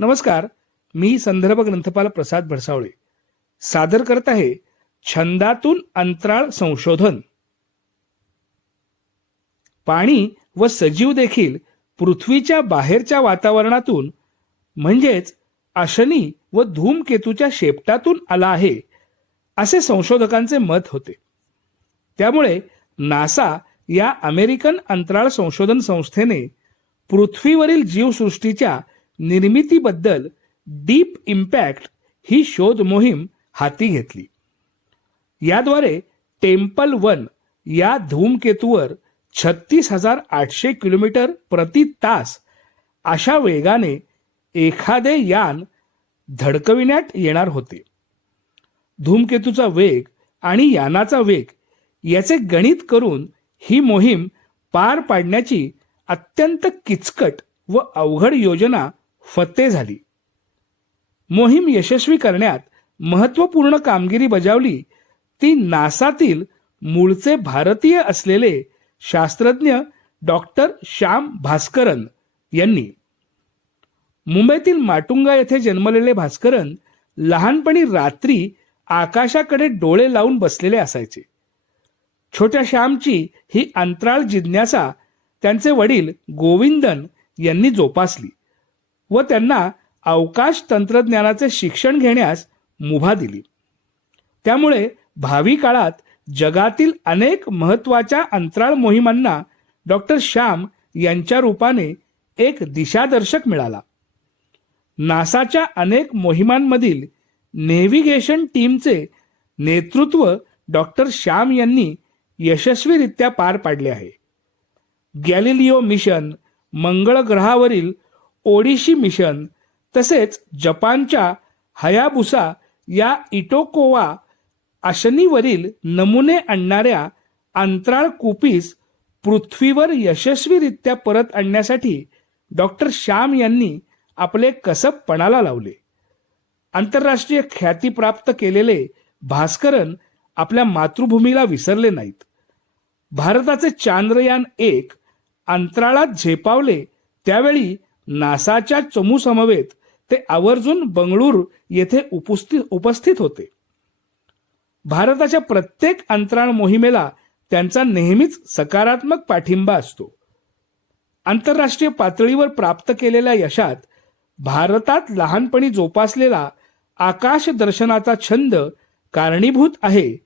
नमस्कार मी संदर्भ ग्रंथपाल प्रसाद भडसावळे. सादर करत आहे छंदातून अंतराळ संशोधन. पाणी व सजीव देखील पृथ्वीच्या बाहेरच्या वातावरणातून म्हणजेच अशनी व धूमकेतूच्या शेपटातून आला आहे असे संशोधकांचे मत होते. त्यामुळे नासा या अमेरिकन अंतराळ संशोधन संस्थेने पृथ्वीवरील जीवसृष्टीच्या निर्मितीबद्दल डीप इम्पॅक्ट ही शोध मोहीम हाती घेतली. याद्वारे टेम्पल वन या धूमकेतूवर छत्तीस हजार आठशे किलोमीटर प्रति तास अशा वेगाने एखादे यान धडकविण्यात येणार होते. धूमकेतूचा वेग आणि यानाचा वेग याचे गणित करून ही मोहीम पार पाडण्याची अत्यंत किचकट व अवघड योजना फत्ते झाली. मोहीम यशस्वी करण्यात महत्त्वपूर्ण कामगिरी बजावली. ती नासातील मूळचे भारतीय असलेले शास्त्रज्ञ डॉक्टर श्याम भास्करन यांनी. मुंबईतील माटुंगा येथे जन्मलेले भास्करन लहानपणी रात्री आकाशाकडे डोळे लावून बसलेले असायचे. छोट्या श्यामची ही अंतराळ जिज्ञासा त्यांचे वडील गोविंदन यांनी जोपासली. व त्यांना अवकाश तंत्रज्ञानाचे शिक्षण घेण्यास मुभा दिली. त्यामुळे भावी काळात जगातील अनेक महत्त्वाच्या अंतराळ मोहिमांना डॉक्टर श्याम यांच्या रूपाने एक दिशादर्शक मिळाला. नासाच्या अनेक मोहिमांमधील नेव्हिगेशन टीमचे नेतृत्व डॉक्टर श्याम यांनी यशस्वीरित्या पार पाडले आहे. गॅलिलिओ मिशन मंगळ ग्रहावरील ओडिशी मिशन तसेच जपानच्या हयाबुसा या इटोकोवा अशनीवरील नमुने आणणाऱ्या अंतराळ कुपीस पृथ्वीवर यशस्वीरित्या परत आणण्यासाठी डॉक्टर श्याम यांनी आपले कसब पणाला लावले. आंतरराष्ट्रीय ख्याती प्राप्त केलेले भास्करन आपल्या मातृभूमीला विसरले नाहीत. भारताचे चांद्रयान एक अंतराळात झेपावले त्यावेळी नासाच्या चमू समवेत ते आवर्जून बंगळूर येथे उपस्थित उपस्थित होते. भारताच्या प्रत्येक अंतराळ मोहिमेला त्यांचा नेहमीच सकारात्मक पाठिंबा असतो. आंतरराष्ट्रीय पातळीवर प्राप्त केलेल्या यशात भारतात लहानपणी जोपासलेला आकाश दर्शनाचा छंद कारणीभूत आहे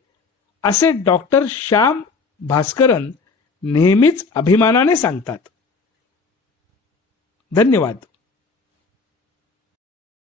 असे डॉक्टर श्याम भास्करन नेहमीच अभिमानाने सांगतात. धन्यवाद.